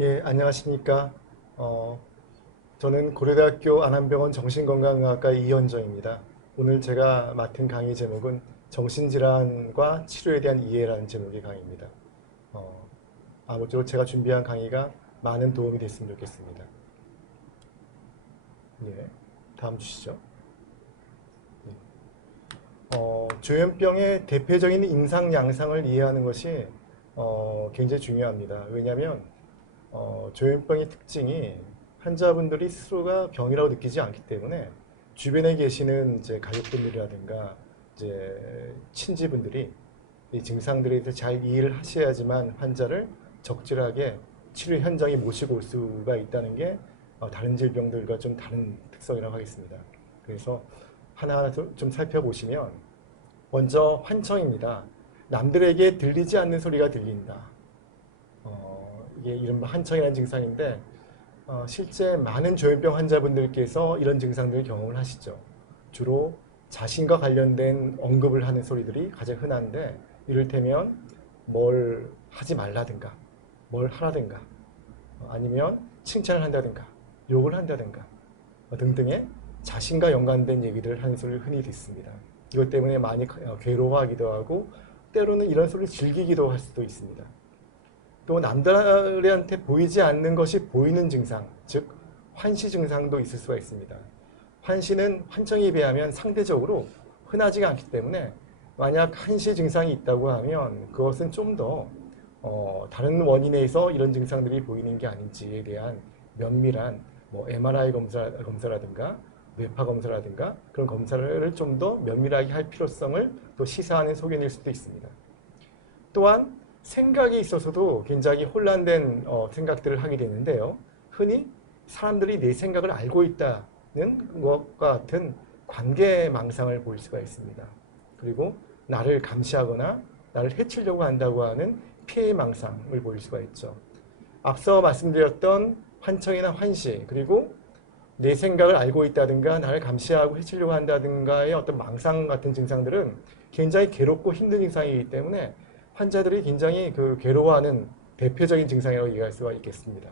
예, 안녕하십니까. 어, 저는 고려대학교 안암병원 정신건강의학과 이현정입니다. 오늘 제가 맡은 강의 제목은 정신질환과 치료에 대한 이해라는 제목의 강의입니다. 아무쪼록 제가 준비한 강의가 많은 도움이 됐으면 좋겠습니다. 예, 다음 주시죠. 조현병의 대표적인 임상 양상을 이해하는 것이 굉장히 중요합니다. 왜냐하면 조현병의 특징이 환자분들이 스스로가 병이라고 느끼지 않기 때문에 주변에 계시는 이제 가족분들이라든가 이제 친지분들이 이 증상들에 대해서 잘 이해를 하셔야지만 환자를 적절하게 치료 현장에 모시고 올 수가 있다는 게 다른 질병들과 좀 다른 특성이라고 하겠습니다. 그래서 하나하나 좀 살펴보시면 먼저 환청입니다. 남들에게 들리지 않는 소리가 들린다. 이게 이른바 환청이라는 증상인데 실제 많은 조현병 환자분들께서 이런 증상들을 경험을 하시죠. 주로 자신과 관련된 언급을 하는 소리들이 가장 흔한데 이를테면 뭘 하지 말라든가 뭘 하라든가 아니면 칭찬을 한다든가 욕을 한다든가 등등의 자신과 연관된 얘기들을 하는 소리를 흔히 듣습니다. 이것 때문에 많이 괴로워하기도 하고 때로는 이런 소리를 즐기기도 할 수도 있습니다. 또 남들한테 보이지 않는 것이 보이는 증상, 즉 환시 증상도 있을 수가 있습니다. 환시는 환청에 비하면 상대적으로 흔하지가 않기 때문에 만약 환시 증상이 있다고 하면 그것은 좀 더 다른 원인에서 이런 증상들이 보이는 게 아닌지에 대한 면밀한 뭐 MRI 검사라든가 뇌파 검사라든가 그런 검사를 좀 더 면밀하게 할 필요성을 또 시사하는 소견일 수도 있습니다. 또한 생각이 있어서도 굉장히 혼란된 생각들을 하게 되는데요. 흔히 사람들이 내 생각을 알고 있다는 것과 같은 관계망상을 보일 수가 있습니다. 그리고 나를 감시하거나 나를 해치려고 한다고 하는 피해망상을 보일 수가 있죠. 앞서 말씀드렸던 환청이나 환시 그리고 내 생각을 알고 있다든가 나를 감시하고 해치려고 한다든가의 어떤 망상 같은 증상들은 굉장히 괴롭고 힘든 증상이기 때문에 환자들이 굉장히 괴로워하는 대표적인 증상이라고 얘기할 수가 있겠습니다.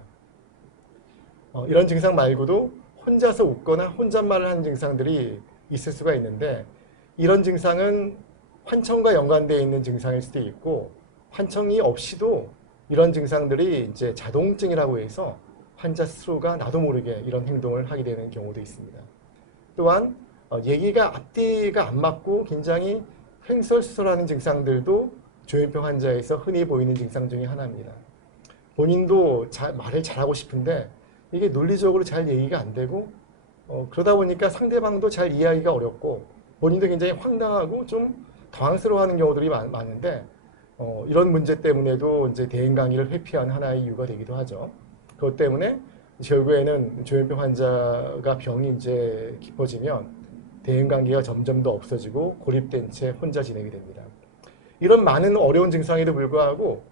이런 증상 말고도 혼자서 웃거나 혼잣말을 하는 증상들이 있을 수가 있는데 이런 증상은 환청과 연관되어 있는 증상일 수도 있고 환청이 없이도 이런 증상들이 이제 자동증이라고 해서 환자 스스로가 나도 모르게 이런 행동을 하게 되는 경우도 있습니다. 또한 얘기가 앞뒤가 안 맞고 굉장히 횡설수설하는 증상들도 조현병 환자에서 흔히 보이는 증상 중에 하나입니다. 본인도 말을 잘하고 싶은데 이게 논리적으로 잘 얘기가 안 되고 그러다 보니까 상대방도 잘 이해하기가 어렵고 본인도 굉장히 황당하고 좀 당황스러워하는 경우들이 많은데 이런 문제 때문에도 이제 대인 관계를 회피하는 하나의 이유가 되기도 하죠. 그것 때문에 결국에는 조현병 환자가 병이 이제 깊어지면 대인 관계가 점점 더 없어지고 고립된 채 혼자 지내게 됩니다. 이런 많은 어려운 증상에도 불구하고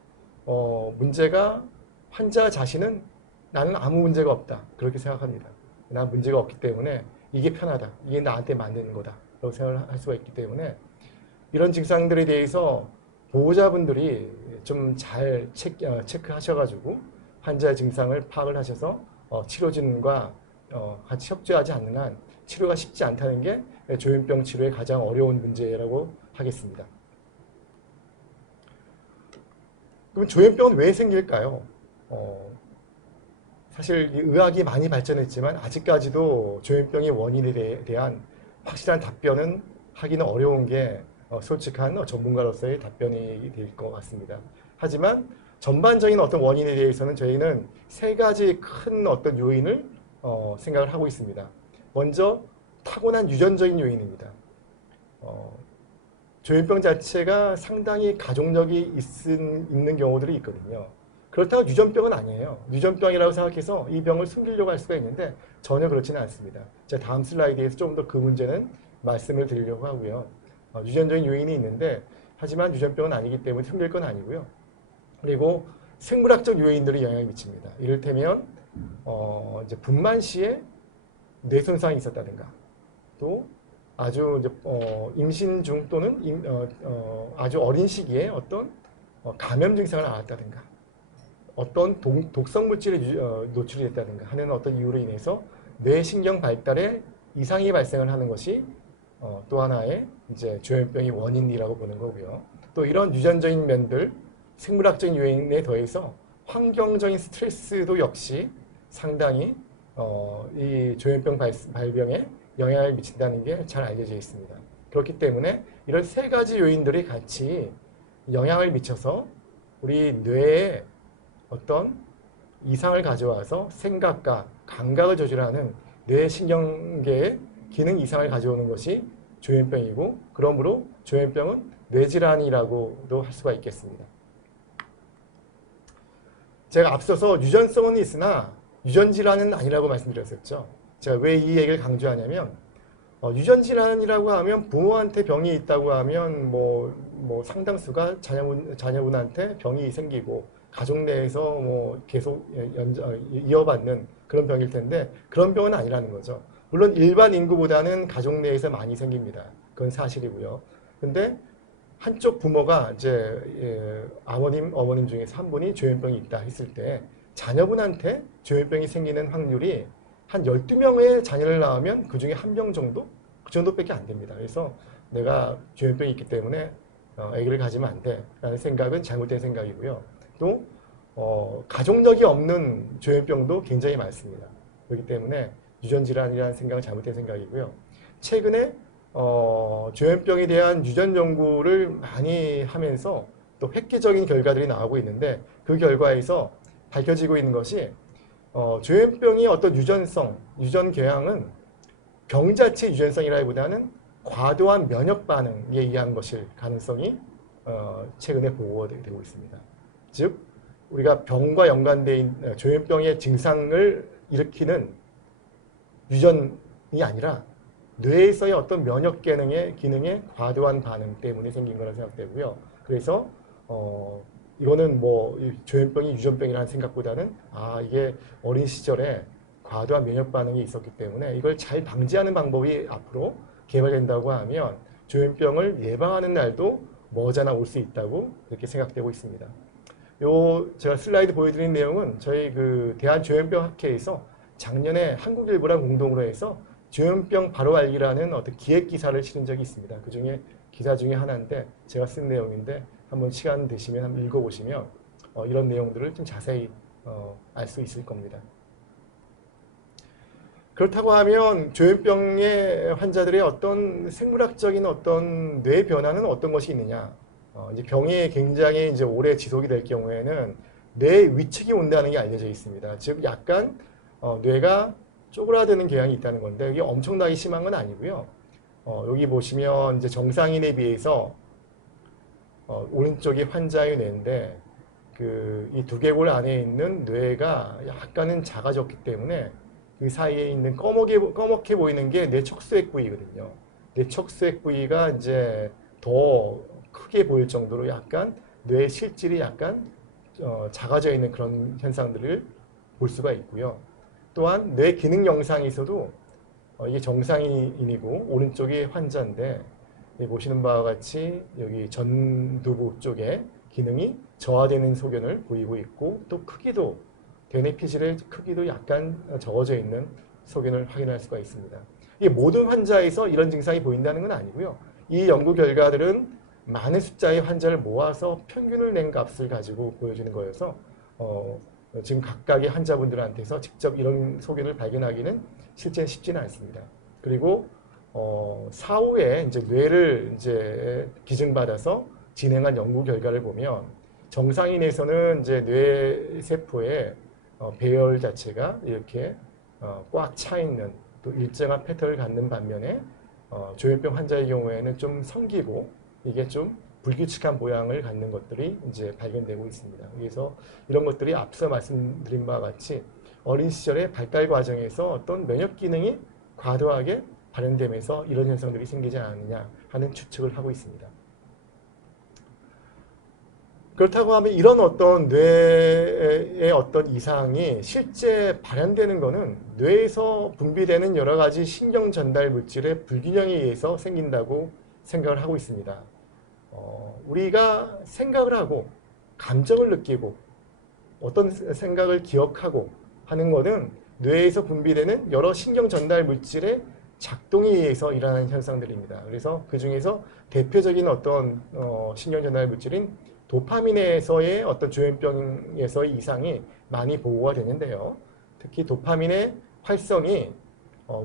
문제가 환자 자신은 나는 아무 문제가 없다 그렇게 생각합니다. 난 문제가 없기 때문에 이게 편하다. 이게 나한테 맞는 거다. 라고 생각을 할 수가 있기 때문에 이런 증상들에 대해서 보호자분들이 좀 잘 체크하셔가지고 환자의 증상을 파악을 하셔서 치료진과 같이 협조하지 않는 한 치료가 쉽지 않다는 게 조현병 치료의 가장 어려운 문제라고 하겠습니다. 그럼 조현병은 왜 생길까요? 사실 의학이 많이 발전했지만 아직까지도 조현병의 원인에 대한 확실한 답변은 하기는 어려운 게 솔직한 전문가로서의 답변이 될 것 같습니다. 하지만 전반적인 어떤 원인에 대해서는 저희는 세 가지 큰 어떤 요인을 생각을 하고 있습니다. 먼저 타고난 유전적인 요인입니다. 조현병 자체가 상당히 가족력이 있는 경우들이 있거든요. 그렇다고 유전병은 아니에요. 유전병이라고 생각해서 이 병을 숨기려고 할 수가 있는데 전혀 그렇지는 않습니다. 제가 다음 슬라이드에서 좀 더 그 문제는 말씀을 드리려고 하고요. 유전적인 요인이 있는데 하지만 유전병은 아니기 때문에 숨길 건 아니고요. 그리고 생물학적 요인들이 영향을 미칩니다. 이를테면 이제 분만 시에 뇌 손상이 있었다든가 또 아주 이제 임신 중 또는 아주 어린 시기에 어떤 감염 증상을 앓았다든가 어떤 독성 물질에 노출이 됐다든가 하는 어떤 이유로 인해서 뇌신경 발달에 이상이 발생을 하는 것이 또 하나의 이제 조현병의 원인이라고 보는 거고요. 또 이런 유전적인 면들, 생물학적인 요인에 더해서 환경적인 스트레스도 역시 상당히 이 조현병 발병에 영향을 미친다는 게 잘 알려져 있습니다. 그렇기 때문에 이런 세 가지 요인들이 같이 영향을 미쳐서 우리 뇌에 어떤 이상을 가져와서 생각과 감각을 조절하는 뇌신경계의 기능 이상을 가져오는 것이 조현병이고, 그러므로 조현병은 뇌질환이라고도 할 수가 있겠습니다. 제가 앞서서 유전성은 있으나 유전질환은 아니라고 말씀드렸었죠. 제가 왜 이 얘기를 강조하냐면 유전질환이라고 하면 부모한테 병이 있다고 하면 뭐 상당수가 자녀분한테 병이 생기고 가족 내에서 뭐 계속 이어받는 그런 병일 텐데, 그런 병은 아니라는 거죠. 물론 일반 인구보다는 가족 내에서 많이 생깁니다. 그건 사실이고요. 근데 한쪽 부모가 이제 아버님, 어머님 중에서 한 분이 조현병이 있다 했을 때 자녀분한테 조현병이 생기는 확률이 한 12명의 자녀를 낳으면 그 중에 한 명 정도? 그 정도밖에 안 됩니다. 그래서 내가 조현병이 있기 때문에 아기를 가지면 안 돼 라는 생각은 잘못된 생각이고요. 또 가족력이 없는 조현병도 굉장히 많습니다. 그렇기 때문에 유전질환이라는 생각은 잘못된 생각이고요. 최근에 조현병에 대한 유전 연구를 많이 하면서 또 획기적인 결과들이 나오고 있는데, 그 결과에서 밝혀지고 있는 것이 조현병의 어떤 유전성, 유전 경향은 병 자체 유전성이라기보다는 과도한 면역 반응에 의한 것일 가능성이 최근에 보고가 되고 있습니다. 즉 우리가 병과 연관되어 있는 조현병의 증상을 일으키는 유전이 아니라 뇌에서의 어떤 면역 기능의 과도한 반응 때문에 생긴 거라 생각되고요. 그래서 이거는 뭐 조현병이 유전병이라는 생각보다는 이게 어린 시절에 과도한 면역 반응이 있었기 때문에 이걸 잘 방지하는 방법이 앞으로 개발된다고 하면 조현병을 예방하는 날도 머지않아 올 수 있다고 그렇게 생각되고 있습니다. 제가 슬라이드 보여드린 내용은 저희 그 대한조현병학회에서 작년에 한국일보랑 공동으로 해서 조현병 바로 알기라는 어떤 기획 기사를 실은 적이 있습니다. 그 중에 기사 중에 하나인데 제가 쓴 내용인데 한번 시간 되시면 한번 읽어보시면 이런 내용들을 좀 자세히 알 수 있을 겁니다. 그렇다고 하면 조현병의 환자들의 어떤 생물학적인 어떤 뇌 변화는 어떤 것이 있느냐? 이제 병이 굉장히 이제 오래 지속이 될 경우에는 뇌 위축이 온다는 게 알려져 있습니다. 즉 약간 뇌가 쪼그라드는 경향이 있다는 건데 이게 엄청나게 심한 건 아니고요. 여기 보시면 이제 정상인에 비해서 오른쪽이 환자의 뇌인데 이 두개골 안에 있는 뇌가 약간은 작아졌기 때문에 그 사이에 있는 꺼멓게 보이는 게 뇌척수액 부위거든요. 뇌척수액 부위가 이제 더 크게 보일 정도로 약간 뇌의 실질이 약간 작아져 있는 그런 현상들을 볼 수가 있고요. 또한 뇌 기능 영상에서도 이게 정상인이고 오른쪽이 환자인데 보시는 바와 같이 여기 전두부 쪽에 기능이 저하되는 소견을 보이고 있고, 또 크기도 대뇌 피질의 크기도 약간 적어져 있는 소견을 확인할 수가 있습니다. 이게 모든 환자에서 이런 증상이 보인다는 건 아니고요. 이 연구 결과들은 많은 숫자의 환자를 모아서 평균을 낸 값을 가지고 보여주는 거여서 지금 각각의 환자분들한테서 직접 이런 소견을 발견하기는 실제는 쉽지는 않습니다. 그리고 사후에 이제 뇌를 이제 기증받아서 진행한 연구 결과를 보면 정상인에서는 이제 뇌 세포의 배열 자체가 이렇게 꽉 차 있는 또 일정한 패턴을 갖는 반면에 조현병 환자의 경우에는 좀 성기고 이게 좀 불규칙한 모양을 갖는 것들이 이제 발견되고 있습니다. 그래서 이런 것들이 앞서 말씀드린 바와 같이 어린 시절의 발달 과정에서 어떤 면역 기능이 과도하게 발현되면서 이런 현상들이 생기지 않느냐 하는 추측을 하고 있습니다. 그렇다고 하면 이런 어떤 뇌의 어떤 이상이 실제 발현되는 것은 뇌에서 분비되는 여러 가지 신경 전달 물질의 불균형에 의해서 생긴다고 생각을 하고 있습니다. 우리가 생각을 하고 감정을 느끼고 어떤 생각을 기억하고 하는 것은 뇌에서 분비되는 여러 신경 전달 물질의 작동에 의해서 일어나는 현상들입니다. 그래서 그 중에서 대표적인 어떤 신경 전달 물질인 도파민에서의 어떤 조현병에서의 이상이 많이 보고가 되는데요. 특히 도파민의 활성이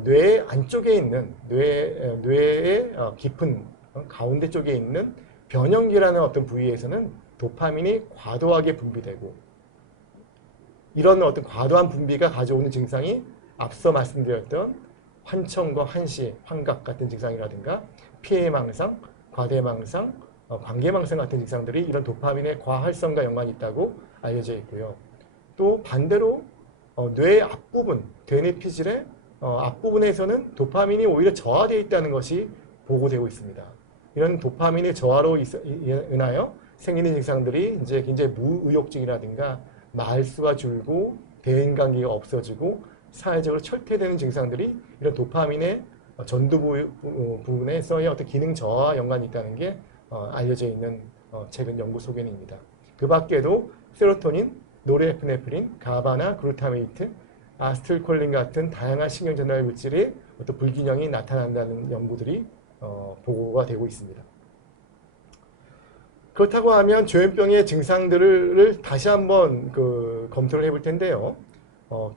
뇌 안쪽에 있는 뇌의 깊은 가운데 쪽에 있는 변형기라는 어떤 부위에서는 도파민이 과도하게 분비되고 이런 어떤 과도한 분비가 가져오는 증상이 앞서 말씀드렸던 환청과 환시, 환각 같은 증상이라든가 피해망상, 과대망상, 관계망상 같은 증상들이 이런 도파민의 과활성과 연관이 있다고 알려져 있고요. 또 반대로 뇌의 앞부분, 대뇌피질의 앞부분에서는 도파민이 오히려 저하되어 있다는 것이 보고되고 있습니다. 이런 도파민의 저하로 인하여 생기는 증상들이 이제 굉장히 무의욕증이라든가 말수가 줄고 대인관계가 없어지고 사회적으로 철퇴되는 증상들이 이런 도파민의 전두 부분에서의 어떤 기능 저하와 연관이 있다는 게 알려져 있는 최근 연구 소견입니다. 그 밖에도 세로토닌, 노르에프네프린, 가바나 글루타메이트, 아스틸콜린 같은 다양한 신경 전달 물질의 어떤 불균형이 나타난다는 연구들이 보고가 되고 있습니다. 그렇다고 하면 조현병의 증상들을 다시 한번 검토를 해볼 텐데요.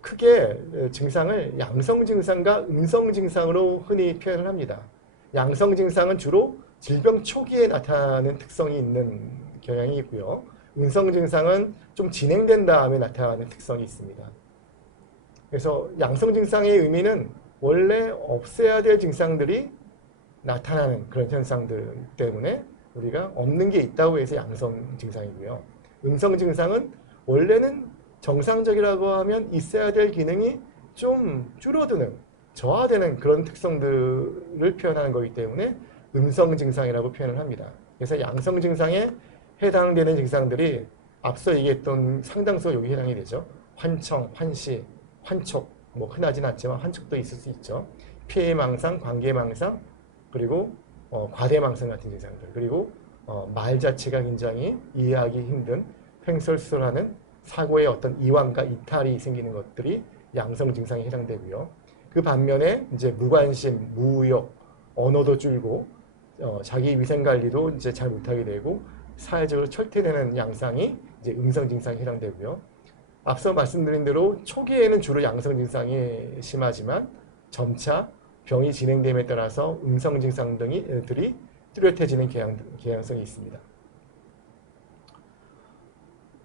크게 증상을 양성 증상과 음성 증상으로 흔히 표현을 합니다. 양성 증상은 주로 질병 초기에 나타나는 특성이 있는 경향이 있고요. 음성 증상은 좀 진행된 다음에 나타나는 특성이 있습니다. 그래서 양성 증상의 의미는 원래 없애야 될 증상들이 나타나는 그런 현상들 때문에 우리가 없는 게 있다고 해서 양성 증상이고요. 음성 증상은 원래는 정상적이라고 하면 있어야 될 기능이 좀 줄어드는, 저하되는 그런 특성들을 표현하는 거기 때문에 음성 증상이라고 표현을 합니다. 그래서 양성 증상에 해당되는 증상들이 앞서 얘기했던 상당수 여기 해당이 되죠. 환청, 환시, 환촉, 뭐 흔하진 않지만 환촉도 있을 수 있죠. 피해망상, 관계망상, 그리고 과대망상 같은 증상들, 그리고 말 자체가 굉장히 이해하기 힘든 횡설수설하는 사고의 어떤 이완과 이탈이 생기는 것들이 양성 증상에 해당되고요. 그 반면에 이제 무관심, 무의욕, 언어도 줄고 자기 위생 관리도 이제 잘 못하게 되고 사회적으로 철퇴되는 양상이 이제 음성 증상에 해당되고요. 앞서 말씀드린 대로 초기에는 주로 양성 증상이 심하지만 점차 병이 진행됨에 따라서 음성 증상 들이 뚜렷해지는 경향성이 있습니다.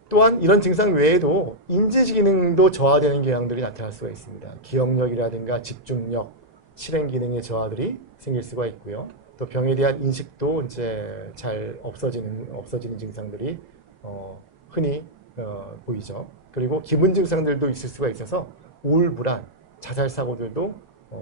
또한 이런 증상 외에도 인지 기능도 저하되는 경향들이 나타날 수가 있습니다. 기억력이라든가 집중력, 실행 기능의 저하들이 생길 수가 있고요. 또 병에 대한 인식도 이제 잘 없어지는 증상들이 흔히 보이죠. 그리고 기분 증상들도 있을 수가 있어서 우울불안, 자살 사고들도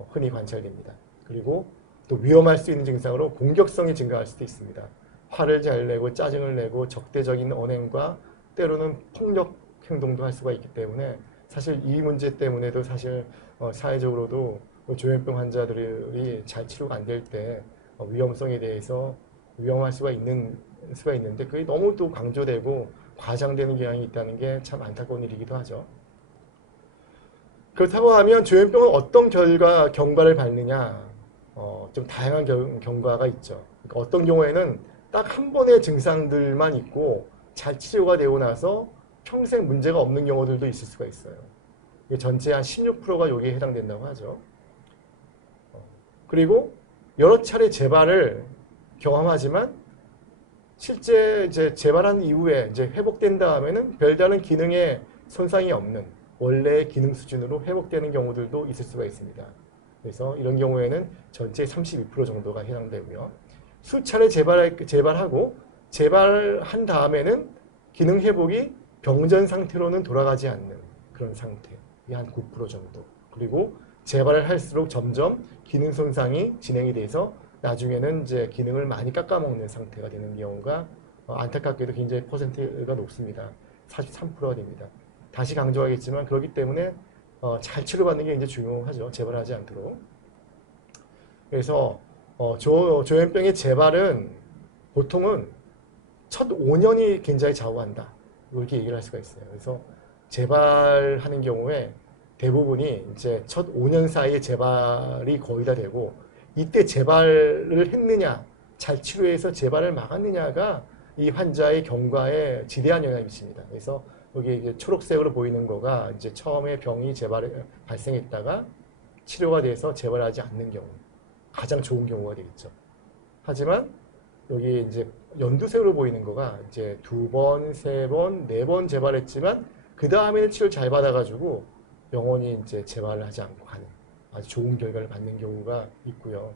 흔히 관찰됩니다. 그리고 또 위험할 수 있는 증상으로 공격성이 증가할 수도 있습니다. 화를 잘 내고 짜증을 내고 적대적인 언행과 때로는 폭력 행동도 할 수가 있기 때문에 사실 이 문제 때문에도 사실 사회적으로도 조현병 환자들이 잘 치료가 안 될 때 위험성에 대해서 위험할 수가 있는데 그게 너무 또 강조되고 과장되는 경향이 있다는 게 참 안타까운 일이기도 하죠. 그렇다고 하면 조현병은 어떤 경과를 밟느냐 좀 다양한 경과가 있죠. 그러니까 어떤 경우에는 딱 한 번의 증상들만 있고 잘 치료가 되고 나서 평생 문제가 없는 경우들도 있을 수가 있어요. 전체 한 16%가 여기에 해당된다고 하죠. 그리고 여러 차례 재발을 경험하지만 실제 이제 재발한 이후에 이제 회복된 다음에는 별다른 기능에 손상이 없는 원래의 기능 수준으로 회복되는 경우들도 있을 수가 있습니다. 그래서 이런 경우에는 전체 32% 정도가 해당되고요. 수차례 재발하고 재발한 다음에는 기능 회복이 병전 상태로는 돌아가지 않는 그런 상태, 한 9% 정도. 그리고 재발을 할수록 점점 기능 손상이 진행이 돼서 나중에는 이제 기능을 많이 깎아먹는 상태가 되는 경우가 안타깝게도 굉장히 퍼센트가 높습니다. 43%가 됩니다. 다시 강조하겠지만 그렇기 때문에 잘 치료받는 게 굉장히 중요하죠. 재발하지 않도록. 그래서 조현병의 재발은 보통은 첫 5년이 굉장히 좌우한다. 이렇게 얘기를 할 수가 있어요. 그래서 재발하는 경우에 대부분이 이제 첫 5년 사이에 재발이 거의 다 되고 이때 재발을 했느냐, 잘 치료해서 재발을 막았느냐가 이 환자의 경과에 지대한 영향을 미칩니다. 그래서 여기 이제 초록색으로 보이는 거가 이제 처음에 병이 발생했다가 치료가 돼서 재발하지 않는 경우, 가장 좋은 경우가 되겠죠. 하지만 여기 이제 연두색으로 보이는 거가 이제 2번, 3번, 4번 재발했지만 그 다음에는 치료를 잘 받아가지고 영원히 이제 재발을 하지 않고 가는 아주 좋은 결과를 받는 경우가 있고요.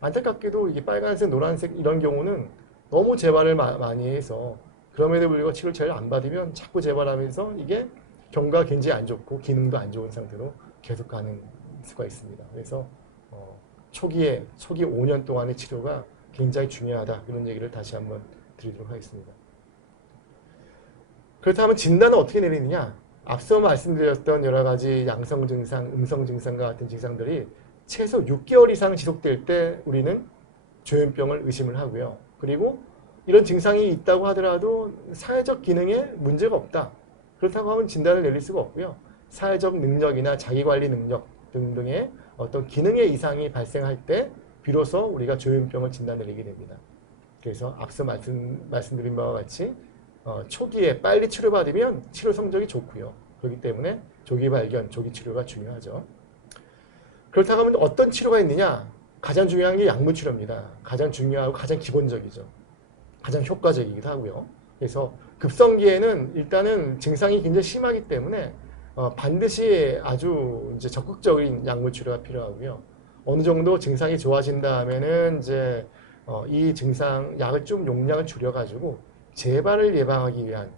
안타깝게도 이게 빨간색, 노란색 이런 경우는 너무 재발을 많이 해서 그럼에도 불구하고 치료를 잘 안 받으면 자꾸 재발하면서 이게 경과가 굉장히 안 좋고 기능도 안 좋은 상태로 계속 가는 수가 있습니다. 그래서 초기 5년 동안의 치료가 굉장히 중요하다. 이런 얘기를 다시 한번 드리도록 하겠습니다. 그렇다면 진단은 어떻게 내리느냐? 앞서 말씀드렸던 여러 가지 양성 증상, 음성 증상과 같은 증상들이 최소 6개월 이상 지속될 때 우리는 조현병을 의심을 하고요. 그리고 이런 증상이 있다고 하더라도 사회적 기능에 문제가 없다. 그렇다고 하면 진단을 내릴 수가 없고요. 사회적 능력이나 자기관리 능력 등등의 어떤 기능의 이상이 발생할 때 비로소 우리가 조현병을 진단 내리게 됩니다. 그래서 앞서 말씀드린 바와 같이 초기에 빨리 치료받으면 치료 성적이 좋고요. 그렇기 때문에 조기 발견, 조기 치료가 중요하죠. 그렇다고 하면 어떤 치료가 있느냐? 가장 중요한 게 약물 치료입니다. 가장 중요하고 가장 기본적이죠. 가장 효과적이기도 하고요. 그래서 급성기에는 일단은 증상이 굉장히 심하기 때문에 반드시 아주 이제 적극적인 약물 치료가 필요하고요. 어느 정도 증상이 좋아진 다음에는 이제 이 증상 약을 좀 용량을 줄여가지고 재발을 예방하기 위한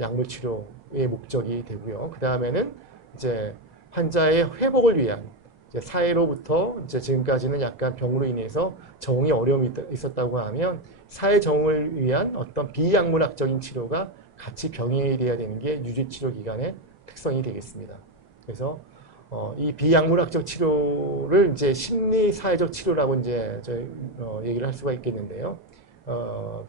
약물 치료의 목적이 되고요. 그 다음에는 이제 환자의 회복을 위한 이제 사회로부터 이제 지금까지는 약간 병으로 인해서 적응에 어려움이 있었다고 하면 사회 적응을 위한 어떤 비약물학적인 치료가 같이 병행이 돼야 되는 게 유지치료 기간의 특성이 되겠습니다. 그래서 이 비약물학적 치료를 이제 심리사회적 치료라고 이제 얘기를 할 수가 있겠는데요.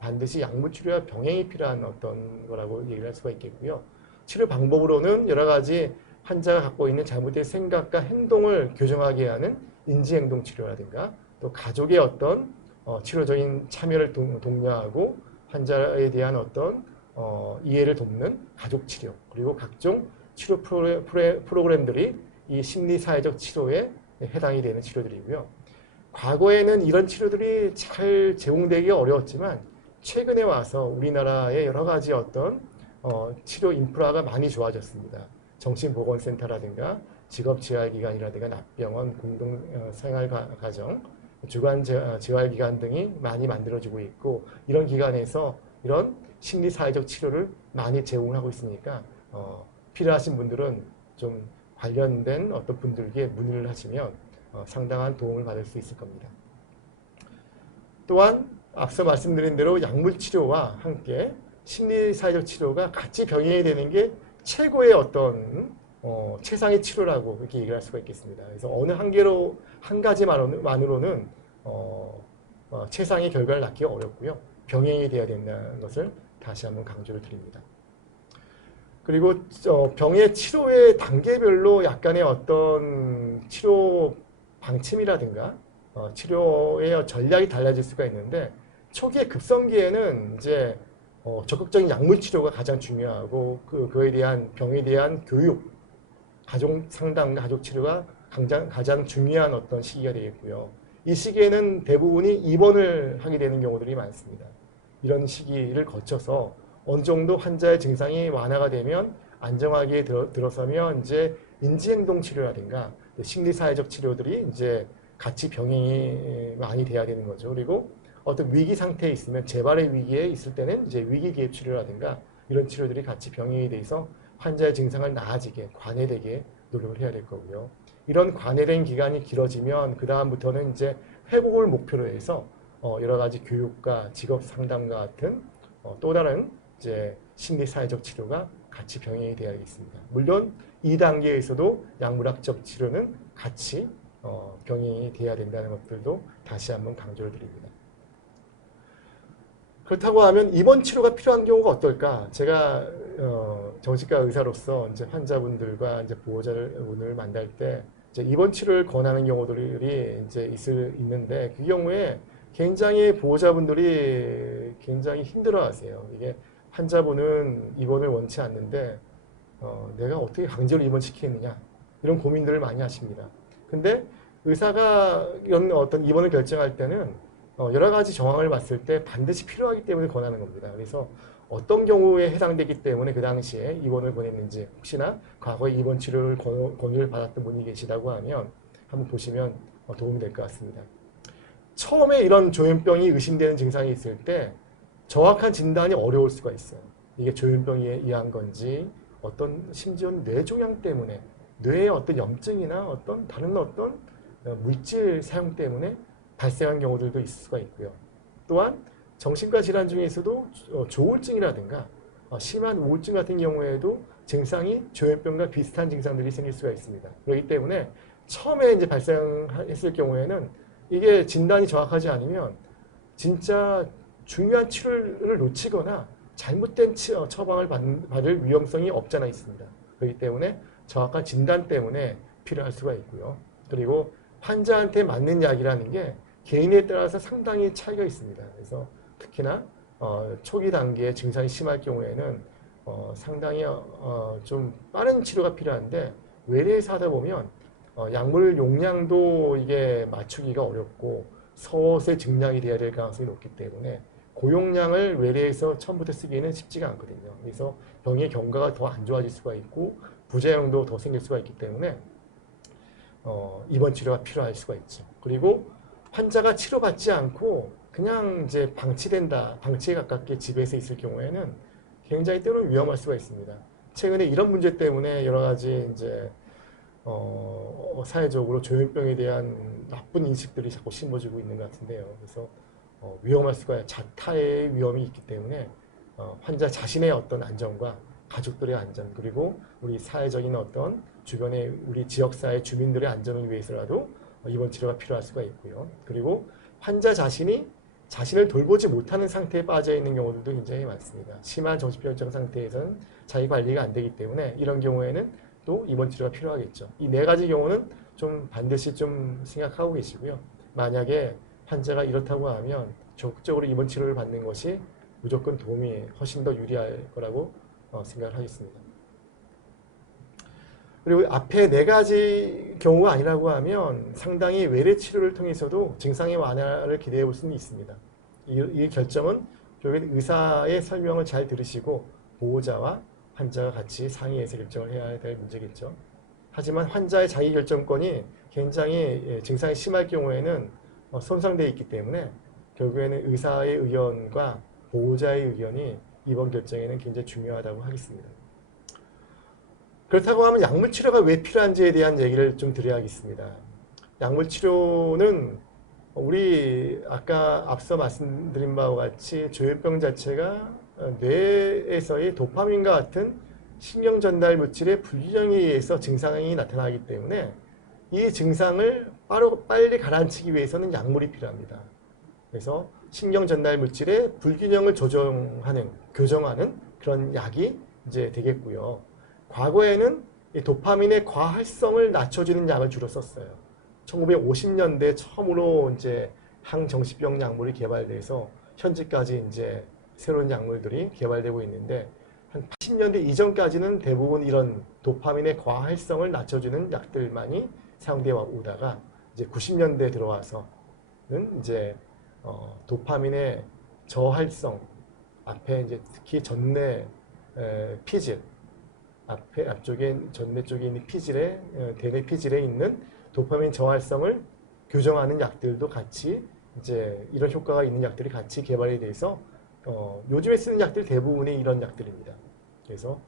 반드시 약물 치료와 병행이 필요한 어떤 거라고 얘기를 할 수가 있겠고요. 치료 방법으로는 여러 가지 환자가 갖고 있는 잘못된 생각과 행동을 교정하게 하는 인지행동 치료라든가 또 가족의 어떤 치료적인 참여를 독려하고 환자에 대한 어떤 이해를 돕는 가족 치료 그리고 각종 치료 프로그램들이 이 심리사회적 치료에 해당이 되는 치료들이고요. 과거에는 이런 치료들이 잘 제공되기가 어려웠지만 최근에 와서 우리나라의 여러 가지 어떤 치료 인프라가 많이 좋아졌습니다. 정신보건센터라든가 직업재활기관이라든가 납병원, 공동생활가정, 주간재활기관 등이 많이 만들어지고 있고 이런 기관에서 이런 심리사회적 치료를 많이 제공하고 있으니까 필요하신 분들은 좀 관련된 어떤 분들에게 문의를 하시면 상당한 도움을 받을 수 있을 겁니다. 또한 앞서 말씀드린 대로 약물치료와 함께 심리사회적 치료가 같이 병행이 되는 게 최고의 어떤 최상의 치료라고 이렇게 얘기를 할 수가 있겠습니다. 그래서 어느 한 가지만으로는 최상의 결과를 낳기가 어렵고요. 병행이 돼야 된다는 것을 다시 한번 강조를 드립니다. 그리고 병의 치료의 단계별로 약간의 어떤 치료 방침이라든가 치료의 전략이 달라질 수가 있는데 초기의 급성기에는 이제 적극적인 약물 치료가 가장 중요하고 그에 대한 병에 대한 교육, 가족 상담과 가족 치료가 가장 중요한 어떤 시기가 되겠고요. 이 시기에는 대부분이 입원을 하게 되는 경우들이 많습니다. 이런 시기를 거쳐서 어느 정도 환자의 증상이 완화가 되면 안정하게 들어서면 이제 인지행동 치료라든가 심리사회적 치료들이 이제 같이 병행이 많이 돼야 되는 거죠. 그리고 어떤 위기 상태에 있으면 재발의 위기에 있을 때는 이제 위기 개입 치료라든가 이런 치료들이 같이 병행이 돼서 환자의 증상을 나아지게 관해되게 노력을 해야 될 거고요. 이런 관해된 기간이 길어지면 그 다음부터는 이제 회복을 목표로 해서 여러 가지 교육과 직업 상담과 같은 또 다른 이제 심리사회적 치료가 같이 병행이 되어야겠습니다. 물론 2단계에서도 약물학적 치료는 같이 병행이 돼야 된다는 것들도 다시 한번 강조를 드립니다. 그렇다고 하면 입원 치료가 필요한 경우가 어떨까? 제가 정신과 의사로서 이제 환자분들과 이제 보호자분을 만날 때 이제 입원 치료를 권하는 경우들이 이제 있는데 그 경우에 굉장히 보호자분들이 굉장히 힘들어하세요. 이게 환자분은 입원을 원치 않는데 내가 어떻게 강제로 입원시키느냐 이런 고민들을 많이 하십니다. 근데 의사가 이런 어떤 입원을 결정할 때는 여러 가지 정황을 봤을 때 반드시 필요하기 때문에 권하는 겁니다. 그래서 어떤 경우에 해당되기 때문에 그 당시에 입원을 권했는지 혹시나 과거에 입원 치료를 권유를 받았던 분이 계시다고 하면 한번 보시면 도움이 될 것 같습니다. 처음에 이런 조현병이 의심되는 증상이 있을 때 정확한 진단이 어려울 수가 있어요. 이게 조현병에 의한 건지 어떤 심지어 뇌종양 때문에 뇌의 어떤 염증이나 어떤 다른 어떤 물질 사용 때문에 발생한 경우들도 있을 수가 있고요. 또한 정신과 질환 중에서도 조울증이라든가 심한 우울증 같은 경우에도 증상이 조현병과 비슷한 증상들이 생길 수가 있습니다. 그렇기 때문에 처음에 이제 발생했을 경우에는 이게 진단이 정확하지 않으면 진짜 중요한 치료를 놓치거나 잘못된 처방을 받을 위험성이 없잖아 있습니다. 그렇기 때문에 정확한 진단 때문에 필요할 수가 있고요. 그리고 환자한테 맞는 약이라는 게 개인에 따라서 상당히 차이가 있습니다. 그래서 특히나 초기 단계에 증상이 심할 경우에는 상당히 좀 빠른 치료가 필요한데 외래에서 하다 보면 약물 용량도 이게 맞추기가 어렵고 서서히 증량이 돼야 될 가능성이 높기 때문에 고용량을 외래에서 처음부터 쓰기에는 쉽지가 않거든요. 그래서 병의 경과가 더 안 좋아질 수가 있고 부작용도 더 생길 수가 있기 때문에 입원 치료가 필요할 수가 있죠. 그리고 환자가 치료받지 않고 그냥 이제 방치에 가깝게 집에서 있을 경우에는 굉장히 때로는 위험할 수가 있습니다. 최근에 이런 문제 때문에 여러 가지 이제 사회적으로 조현병에 대한 나쁜 인식들이 자꾸 심어지고 있는 것 같은데요. 그래서 위험할 수가 자타의 위험이 있기 때문에 환자 자신의 어떤 안전과 가족들의 안전 그리고 우리 사회적인 어떤 주변의 우리 지역사회 주민들의 안전을 위해서라도 입원 치료가 필요할 수가 있고요. 그리고 환자 자신이 자신을 돌보지 못하는 상태에 빠져 있는 경우들도 굉장히 많습니다. 심한 정신병적 상태에서는 자기 관리가 안 되기 때문에 이런 경우에는 또 입원 치료가 필요하겠죠. 이 네 가지 경우는 좀 반드시 좀 생각하고 계시고요. 만약에 환자가 이렇다고 하면 적극적으로 입원 치료를 받는 것이 무조건 도움이 훨씬 더 유리할 거라고 생각을 하겠습니다. 그리고 앞에 네 가지 경우가 아니라고 하면 상당히 외래 치료를 통해서도 증상의 완화를 기대해 볼 수는 있습니다. 이 결정은 결국엔 의사의 설명을 잘 들으시고 보호자와 환자가 같이 상의해서 결정을 해야 될 문제겠죠. 하지만 환자의 자기결정권이 굉장히 증상이 심할 경우에는 손상되어 있기 때문에 결국에는 의사의 의견과 보호자의 의견이 이번 결정에는 굉장히 중요하다고 하겠습니다. 그렇다고 하면 약물 치료가 왜 필요한지에 대한 얘기를 좀 드려야겠습니다. 약물 치료는 우리 아까 앞서 말씀드린 바와 같이 조현병 자체가 뇌에서의 도파민과 같은 신경 전달 물질의 불균형에 의해서 증상이 나타나기 때문에 이 증상을 빨리 가라앉히기 위해서는 약물이 필요합니다. 그래서 신경 전달 물질의 불균형을 교정하는 그런 약이 이제 되겠고요. 과거에는 이 도파민의 과활성을 낮춰주는 약을 주로 썼어요. 1950년대 처음으로 이제 항정신병 약물이 개발돼서 현재까지 이제 새로운 약물들이 개발되고 있는데 한 80년대 이전까지는 대부분 이런 도파민의 과활성을 낮춰주는 약들만이 사용되어 오다가 이제 90년대 들어와서는 이제 도파민의 저활성 앞에 이제 특히 전내 피질 앞쪽에 전내 쪽에 있는 피질에 대뇌 피질에 있는 도파민 저활성을 교정하는 약들도 같이 이제 이런 효과가 있는 약들이 같이 개발이 돼서 요즘에 쓰는 약들 대부분이 이런 약들입니다. 그래서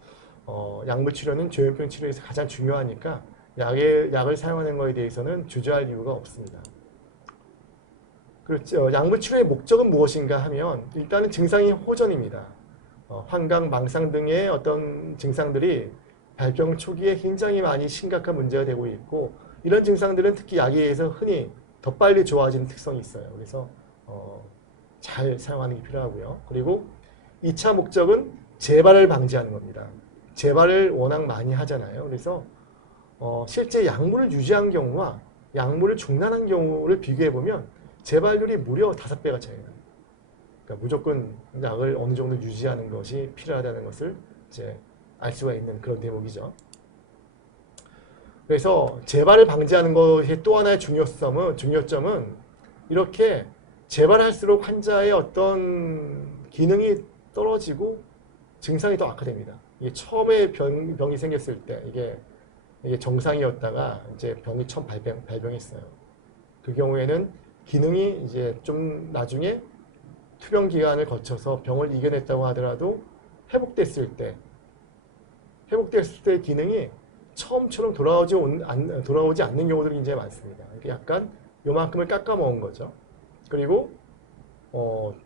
약물 치료는 조현병 치료에서 가장 중요하니까 약을 사용하는 것에 대해서는 주저할 이유가 없습니다. 그렇죠. 약물 치료의 목적은 무엇인가 하면 일단은 증상이 호전입니다. 환각, 망상 등의 어떤 증상들이 발병 초기에 굉장히 많이 심각한 문제가 되고 있고 이런 증상들은 특히 약에 의해서 흔히 더 빨리 좋아지는 특성이 있어요. 그래서 잘 사용하는 게 필요하고요. 그리고 2차 목적은 재발을 방지하는 겁니다. 재발을 워낙 많이 하잖아요. 그래서 실제 약물을 유지한 경우와 약물을 중단한 경우를 비교해보면 재발률이 무려 5배가 차이가 나요. 그러니까 무조건 약을 어느 정도 유지하는 것이 필요하다는 것을 이제 알 수가 있는 그런 대목이죠. 그래서 재발을 방지하는 것의 또 하나의 중요점은 이렇게 재발할수록 환자의 어떤 기능이 떨어지고 증상이 더 악화됩니다. 이게 처음에 병이 생겼을 때 이게 정상이었다가 이제 병이 처음 발병했어요. 그 경우에는 기능이 이제 좀 나중에 투병 기간을 거쳐서 병을 이겨냈다고 하더라도 회복됐을 때 기능이 처음처럼 돌아오지 않는 경우들이 굉장히 많습니다. 약간 요만큼을 깎아먹은 거죠. 그리고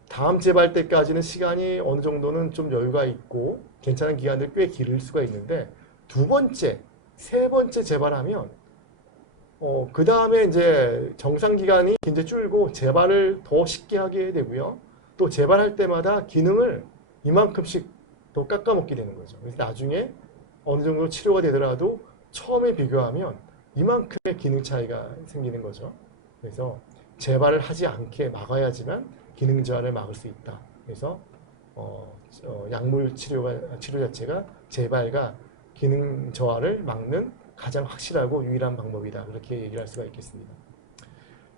다음 재발 때까지는 시간이 어느 정도는 좀 여유가 있고 괜찮은 기간들 꽤 길을 수가 있는데 두 번째, 세 번째 재발하면 그 다음에 이제 정상 기간이 굉장히 줄고 재발을 더 쉽게 하게 되고요. 또 재발할 때마다 기능을 이만큼씩 더 깎아먹게 되는 거죠. 그래서 나중에 어느 정도 치료가 되더라도 처음에 비교하면 이만큼의 기능 차이가 생기는 거죠. 그래서 재발을 하지 않게 막아야지만 기능 저하를 막을 수 있다. 그래서 약물 치료 자체가 재발과 기능 저하를 막는 가장 확실하고 유일한 방법이다. 그렇게 얘기를 할 수가 있겠습니다.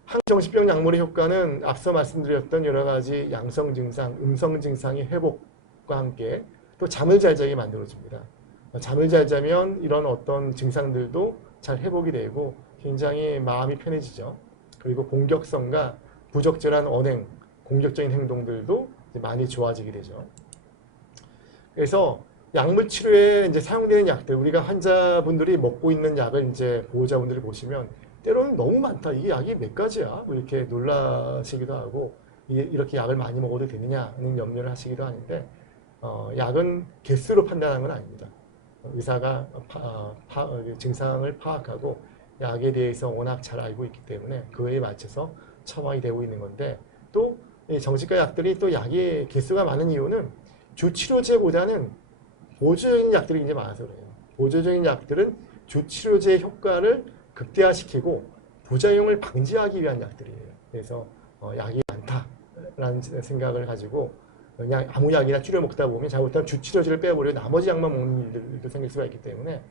항정신병 약물의 효과는 앞서 말씀드렸던 여러 가지 양성 증상, 음성 증상의 회복과 함께 또 잠을 잘 자게 만들어줍니다. 잠을 잘 자면 이런 어떤 증상들도 잘 회복이 되고 굉장히 마음이 편해지죠. 그리고 공격성과 부적절한 언행, 공격적인 행동들도 많이 좋아지게 되죠. 그래서 약물 치료에 이제 사용되는 약들, 우리가 환자분들이 먹고 있는 약을 이제 보호자분들이 보시면 때로는 너무 많다. 이게 약이 몇 가지야? 뭐 이렇게 놀라시기도 하고 이렇게 약을 많이 먹어도 되느냐는 염려를 하시기도 하는데 약은 개수로 판단하는 건 아닙니다. 의사가 증상을 파악하고 약에 대해서 워낙 잘 알고 있기 때문에 그에 맞춰서 처방이 되고 있는 건데 또 정신과 약들이 또 약의 개수가 많은 이유는 주치료제보다는 보조적인 약들이 굉장히 많아서 그래요. 보조적인 약들은 주치료제의 효과를 극대화시키고 부작용을 방지하기 위한 약들이에요. 그래서 약이 많다라는 생각을 가지고 그냥 아무 약이나 줄여 먹다 보면 잘못하면 주치료제를 빼버리고 나머지 약만 먹는 일들도 생길 수가 있기 때문에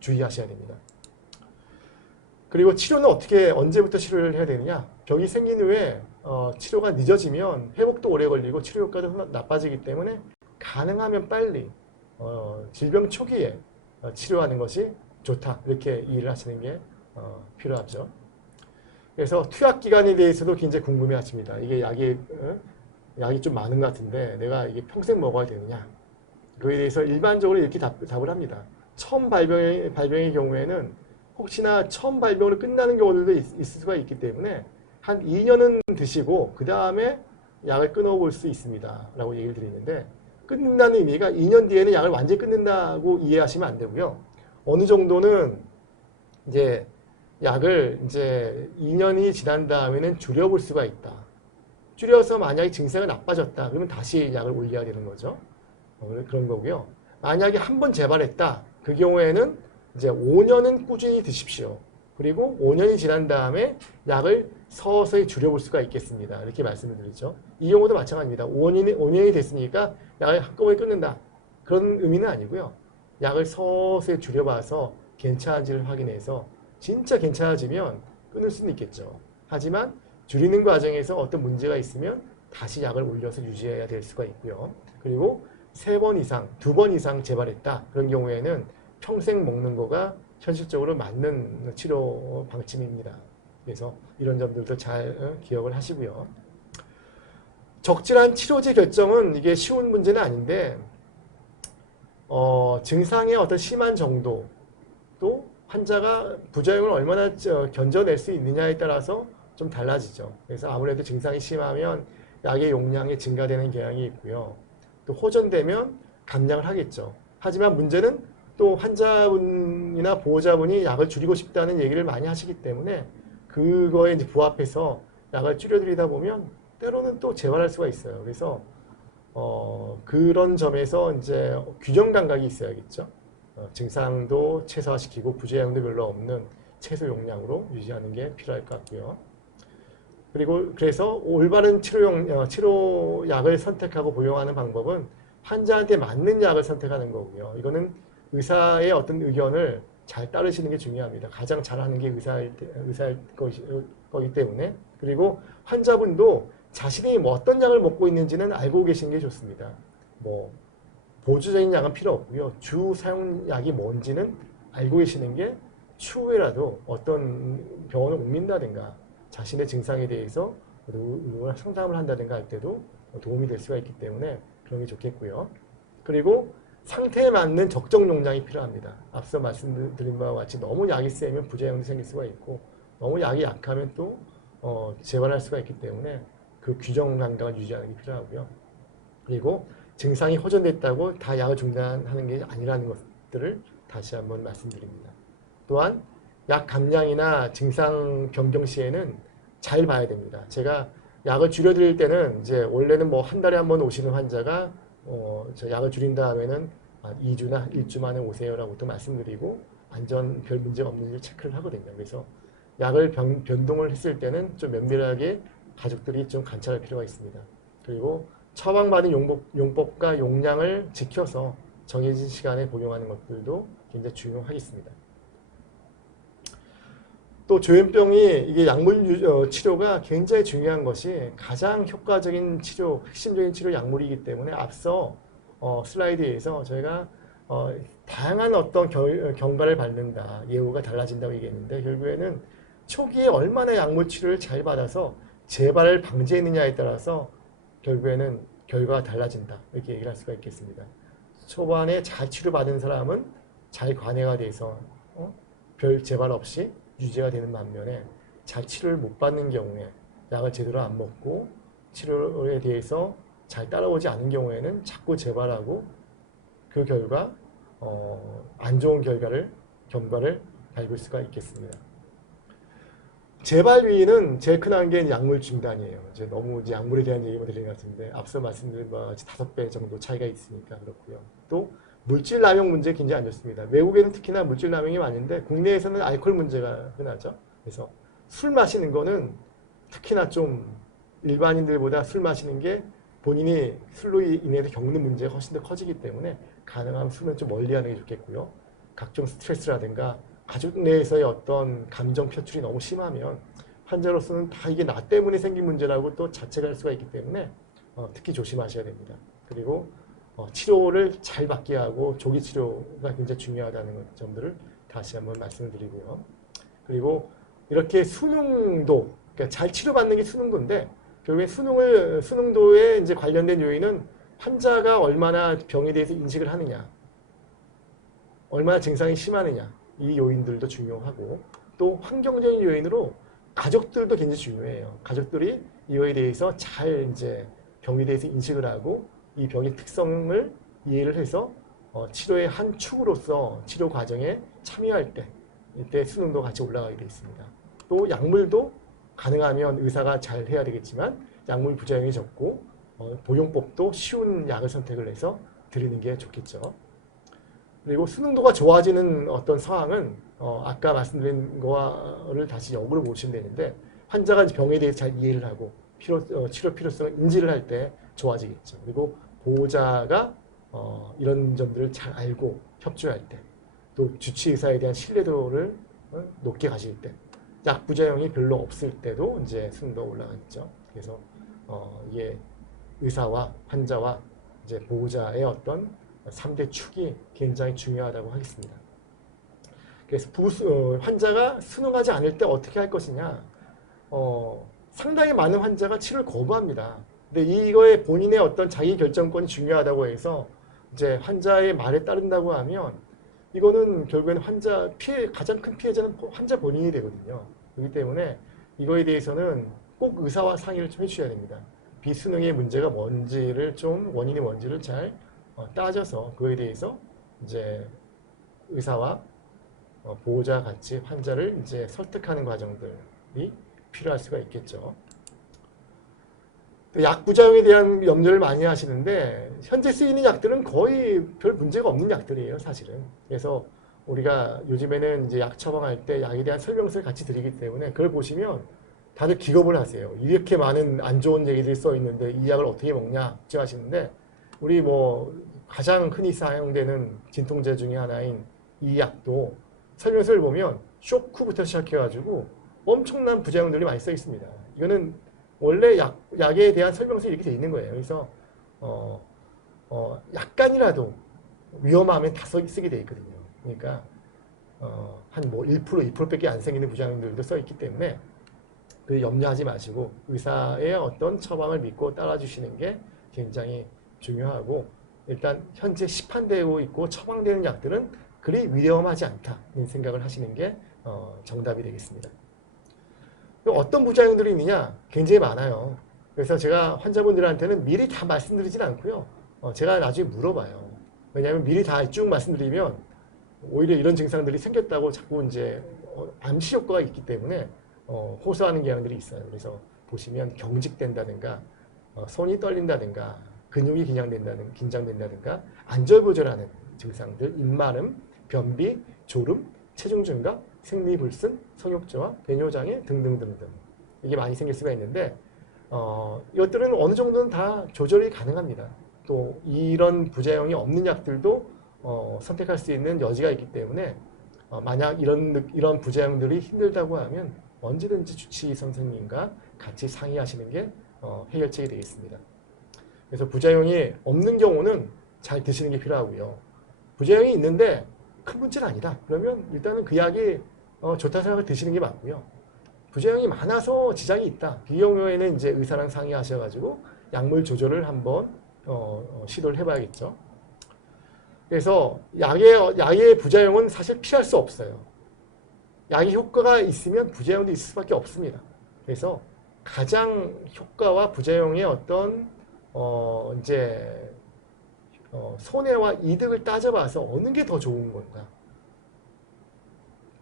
주의하셔야 됩니다. 그리고 치료는 언제부터 치료를 해야 되느냐? 병이 생긴 후에 치료가 늦어지면 회복도 오래 걸리고 치료 효과도 나빠지기 때문에 가능하면 빨리 질병 초기에 치료하는 것이 좋다. 이렇게 이해를 하시는 게 필요하죠. 그래서 투약 기간에 대해서도 굉장히 궁금해 하십니다. 이게 약이 좀 많은 것 같은데 내가 이게 평생 먹어야 되느냐? 그에 대해서 일반적으로 이렇게 답을 합니다. 처음 발병의 경우에는 혹시나 처음 발병으로 끝나는 경우들도 있을 수가 있기 때문에 한 2년은 드시고 그 다음에 약을 끊어볼 수 있습니다. 라고 얘기를 드리는데 끊는다는 의미가 2년 뒤에는 약을 완전히 끊는다고 이해하시면 안 되고요. 어느 정도는 이제 약을 이제 2년이 지난 다음에는 줄여볼 수가 있다. 줄여서 만약에 증세가 나빠졌다. 그러면 다시 약을 올려야 되는 거죠. 그런 거고요. 만약에 한 번 재발했다. 그 경우에는 이제 5년은 꾸준히 드십시오. 그리고 5년이 지난 다음에 약을 서서히 줄여볼 수가 있겠습니다. 이렇게 말씀을 드리죠. 이 경우도 마찬가지입니다. 5년이 됐으니까 약을 한꺼번에 끊는다. 그런 의미는 아니고요. 약을 서서히 줄여봐서 괜찮은지를 확인해서 진짜 괜찮아지면 끊을 수는 있겠죠. 하지만 줄이는 과정에서 어떤 문제가 있으면 다시 약을 올려서 유지해야 될 수가 있고요. 그리고 3번 이상, 2번 이상 재발했다. 그런 경우에는 평생 먹는 거가 현실적으로 맞는 치료 방침입니다. 그래서 이런 점들도 잘 기억을 하시고요. 적절한 치료제 결정은 이게 쉬운 문제는 아닌데 증상의 어떤 심한 정도 또 환자가 부작용을 얼마나 견뎌낼 수 있느냐에 따라서 좀 달라지죠. 그래서 아무래도 증상이 심하면 약의 용량이 증가되는 경향이 있고요. 또 호전되면 감량을 하겠죠. 하지만 문제는 또 환자분이나 보호자분이 약을 줄이고 싶다는 얘기를 많이 하시기 때문에 그거에 이제 부합해서 약을 줄여드리다 보면 때로는 또 재발할 수가 있어요. 그래서 그런 점에서 이제 균형 감각이 있어야겠죠. 증상도 최소화시키고 부작용도 별로 없는 최소 용량으로 유지하는 게 필요할 것 같고요. 그리고 그래서 올바른 치료약을 선택하고 복용하는 방법은 환자한테 맞는 약을 선택하는 거고요. 이거는 의사의 어떤 의견을 잘 따르시는 게 중요합니다. 가장 잘하는 게 의사일 거기 때문에. 그리고 환자분도 자신이 뭐 어떤 약을 먹고 있는지는 알고 계시는 게 좋습니다. 뭐 보조적인 약은 필요 없고요. 주 사용약이 뭔지는 알고 계시는 게 추후에라도 어떤 병원을 옮긴다든가 자신의 증상에 대해서 누구나 상담을 한다든가 할 때도 도움이 될 수가 있기 때문에 그런 게 좋겠고요. 그리고 상태에 맞는 적정 용량이 필요합니다. 앞서 말씀드린 바와 같이 너무 약이 세면 부작용이 생길 수가 있고 너무 약이 약하면 또 재발할 수가 있기 때문에 그 규정 감각을 유지하는 게 필요하고요. 그리고 증상이 호전됐다고 다 약을 중단하는 게 아니라는 것들을 다시 한번 말씀드립니다. 또한 약 감량이나 증상 변경 시에는 잘 봐야 됩니다. 제가 약을 줄여드릴 때는 이제 원래는 뭐 한 달에 한 번 오시는 환자가 저 약을 줄인 다음에는 2주나 1주 만에 오세요라고 또 말씀드리고 안전 별 문제가 없는지 체크를 하거든요. 그래서 약을 변동을 했을 때는 좀 면밀하게 가족들이 좀 관찰할 필요가 있습니다. 그리고 처방받은 용법과 용량을 지켜서 정해진 시간에 복용하는 것들도 굉장히 중요하겠습니다. 또 조현병이 이게 약물 치료가 굉장히 중요한 것이 가장 효과적인 치료, 핵심적인 치료 약물이기 때문에 앞서 슬라이드에서 저희가 다양한 어떤 경과를 받는다, 예후가 달라진다고 얘기했는데 결국에는 초기에 얼마나 약물 치료를 잘 받아서 재발을 방지했느냐에 따라서 결국에는 결과가 달라진다 이렇게 얘기를 할 수가 있겠습니다. 초반에 잘 치료받은 사람은 잘 관해가 돼서 별 재발 없이 유지가 되는 반면에 잘 치료를 못 받는 경우에 약을 제대로 안 먹고 치료에 대해서 잘 따라오지 않은 경우에는 자꾸 재발하고 그 결과 안 좋은 경과를 밟을 수가 있겠습니다. 재발 위는 제일 큰 한계는 약물 중단이에요. 이제 너무 이제 약물에 대한 얘기만 드리는 것 같은데 앞서 말씀드린 바와 같이 5배 정도 차이가 있으니까 그렇고요. 또 물질 남용 문제 굉장히 안 좋습니다. 외국에는 특히나 물질 남용이 많은데 국내에서는 알코올 문제가 흔하죠. 그래서 술 마시는 거는 특히나 좀 일반인들보다 술 마시는 게 본인이 술로 인해서 겪는 문제가 훨씬 더 커지기 때문에 가능하면 술은 좀 멀리하는 게 좋겠고요. 각종 스트레스라든가 가족 내에서의 어떤 감정 표출이 너무 심하면 환자로서는 다 이게 나 때문에 생긴 문제라고 또 자책할 수가 있기 때문에 특히 조심하셔야 됩니다. 그리고 치료를 잘 받게 하고 조기 치료가 굉장히 중요하다는 점들을 다시 한번 말씀을 드리고요. 그리고 이렇게 수능도, 그러니까 잘 치료받는 게 수능도인데 결국에 수능도에 이제 관련된 요인은 환자가 얼마나 병에 대해서 인식을 하느냐, 얼마나 증상이 심하느냐 이 요인들도 중요하고 또 환경적인 요인으로 가족들도 굉장히 중요해요. 가족들이 이거에 대해서 잘 이제 병에 대해서 인식을 하고 이 병의 특성을 이해를 해서 치료의 한 축으로서 치료 과정에 참여할 때 이때 수능도 같이 올라가게 되어 있습니다. 또 약물도 가능하면 의사가 잘 해야 되겠지만 약물 부작용이 적고 복용법도 쉬운 약을 선택을 해서 드리는 게 좋겠죠. 그리고 수능도가 좋아지는 어떤 상황은 아까 말씀드린 거를 다시 역으로 보시면 되는데 환자가 병에 대해서 잘 이해를 하고 치료 필요성을 인지를 할 때 좋아지겠죠. 그리고 보호자가 이런 점들을 잘 알고 협조할 때, 또 주치의사에 대한 신뢰도를 높게 가질 때, 약 부작용이 별로 없을 때도 이제 수능도가 올라가겠죠. 그래서 이게 의사와 환자와 이제 보호자의 어떤 3대 축이 굉장히 중요하다고 하겠습니다. 그래서 환자가 수능하지 않을 때 어떻게 할 것이냐, 상당히 많은 환자가 치료를 거부합니다. 근데 이거에 본인의 어떤 자기 결정권이 중요하다고 해서 이제 환자의 말에 따른다고 하면 이거는 결국에는 가장 큰 피해자는 환자 본인이 되거든요. 그렇기 때문에 이거에 대해서는 꼭 의사와 상의를 좀 해주셔야 됩니다. 비수능의 문제가 뭔지를 원인이 뭔지를 잘 따져서 그에 대해서 이제 의사와 보호자 같이 환자를 이제 설득하는 과정들이 필요할 수가 있겠죠. 약 부작용에 대한 염려를 많이 하시는데 현재 쓰이는 약들은 거의 별 문제가 없는 약들이에요, 사실은. 그래서 우리가 요즘에는 이제 약 처방할 때 약에 대한 설명서를 같이 드리기 때문에 그걸 보시면 다들 기겁을 하세요. 이렇게 많은 안 좋은 얘기들이 써 있는데 이 약을 어떻게 먹냐 걱정하시는데 우리 뭐 가장 흔히 사용되는 진통제 중에 하나인 이 약도 설명서를 보면 쇼크부터 시작해가지고 엄청난 부작용들이 많이 써 있습니다. 이거는 원래 약에 대한 설명서에 이렇게 돼 있는 거예요. 그래서 어, 약간이라도 위험하면 다 쓰게 돼 있거든요. 그러니까 한 뭐 1%, 2%밖에 안 생기는 부작용들도 써 있기 때문에 그 염려하지 마시고 의사의 어떤 처방을 믿고 따라주시는 게 굉장히 중요하고 일단 현재 시판되고 있고 처방되는 약들은 그리 위험하지 않다는 생각을 하시는 게 정답이 되겠습니다. 어떤 부작용들이 있느냐? 굉장히 많아요. 그래서 제가 환자분들한테는 미리 다 말씀드리진 않고요. 제가 나중에 물어봐요. 왜냐하면 미리 다 쭉 말씀드리면 오히려 이런 증상들이 생겼다고 자꾸 이제 암시 효과가 있기 때문에 호소하는 경향들이 있어요. 그래서 보시면 경직된다든가 손이 떨린다든가 근육이 긴장된다든가 안절부절하는 증상들, 입마름, 변비, 졸음, 체중 증가, 생리불순, 성욕저하, 배뇨장애 등등등등 이게 많이 생길 수가 있는데 이것들은 어느 정도는 다 조절이 가능합니다. 또 이런 부작용이 없는 약들도 선택할 수 있는 여지가 있기 때문에 만약 이런 부작용들이 힘들다고 하면 언제든지 주치의 선생님과 같이 상의하시는 게 해결책이 되겠습니다. 그래서 부작용이 없는 경우는 잘 드시는 게 필요하고요. 부작용이 있는데 큰 문제는 아니다. 그러면 일단은 그 약이 좋다 생각을 드시는 게 맞고요. 부작용이 많아서 지장이 있다. 이 경우에는 이제 의사랑 상의하셔가지고 약물 조절을 한번 시도를 해봐야겠죠. 그래서 약의 부작용은 사실 피할 수 없어요. 약의 효과가 있으면 부작용도 있을 수밖에 없습니다. 그래서 가장 효과와 부작용의 어떤 이제 손해와 이득을 따져봐서 어느 게 더 좋은 건가.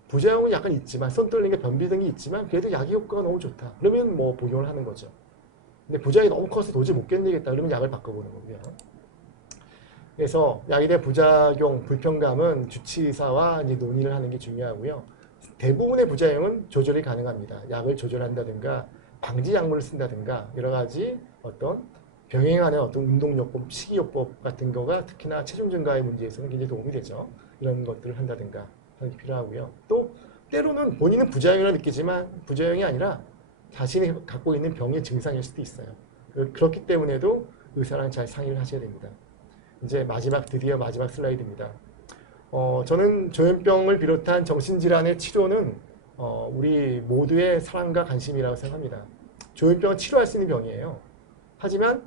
부작용은 약간 있지만 손 떨리는 게 변비 등이 있지만 그래도 약의 효과가 너무 좋다. 그러면 뭐 복용을 하는 거죠. 근데 부작용이 너무 커서 도저히 못 견디겠다. 그러면 약을 바꿔보는 거고요. 그래서 약에 대한 부작용, 불편감은 주치의사와 이제 논의를 하는 게 중요하고요. 대부분의 부작용은 조절이 가능합니다. 약을 조절한다든가 방지 약물을 쓴다든가 여러 가지 어떤 병행하는 어떤 운동요법, 식이요법 같은 거가 특히나 체중 증가의 문제에서는 굉장히 도움이 되죠. 이런 것들을 한다든가 하는 게 필요하고요. 또 때로는 본인은 부작용이라 느끼지만 부작용이 아니라 자신이 갖고 있는 병의 증상일 수도 있어요. 그렇기 때문에도 의사랑 잘 상의를 하셔야 됩니다. 이제 드디어 마지막 슬라이드입니다. 저는 조현병을 비롯한 정신질환의 치료는 우리 모두의 사랑과 관심이라고 생각합니다. 조현병은 치료할 수 있는 병이에요. 하지만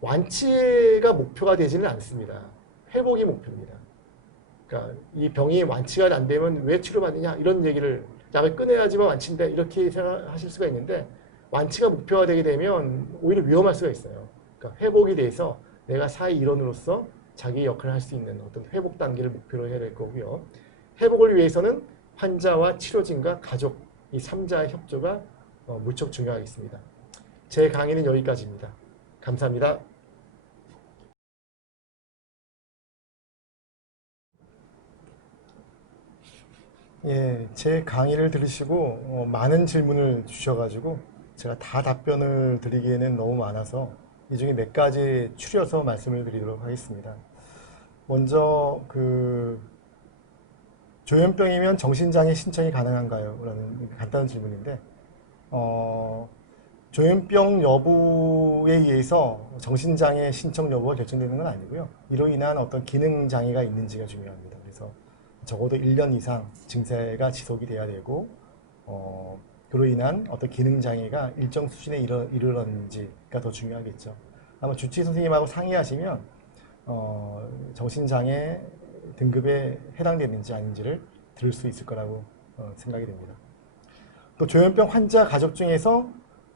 완치가 목표가 되지는 않습니다. 회복이 목표입니다. 그러니까 이 병이 완치가 안 되면 왜 치료받느냐 이런 얘기를 약을 끊어야지만 완치인데 이렇게 생각하실 수가 있는데 완치가 목표가 되게 되면 오히려 위험할 수가 있어요. 그러니까 회복이 돼서 내가 사회 일원으로서 자기 역할을 할 수 있는 어떤 회복 단계를 목표로 해야 될 거고요. 회복을 위해서는 환자와 치료진과 가족 이 3자의 협조가 무척 중요하겠습니다. 제 강의는 여기까지입니다. 감사합니다. 예, 제 강의를 들으시고 많은 질문을 주셔가지고 제가 다 답변을 드리기에는 너무 많아서 이 중에 몇 가지 추려서 말씀을 드리도록 하겠습니다. 먼저 조현병이면 정신장애 신청이 가능한가요? 라는 간단한 질문인데 조현병 여부에 의해서 정신장애 신청 여부가 결정되는 건 아니고요. 이로 인한 어떤 기능장애가 있는지가 중요합니다. 그래서 적어도 1년 이상 증세가 지속이 돼야 되고 그로 인한 어떤 기능장애가 일정 수준에 이르렀는지가 더 중요하겠죠. 아마 주치의 선생님하고 상의하시면 정신장애 등급에 해당되는지 아닌지를 들을 수 있을 거라고 생각이 됩니다. 또 조현병 환자 가족 중에서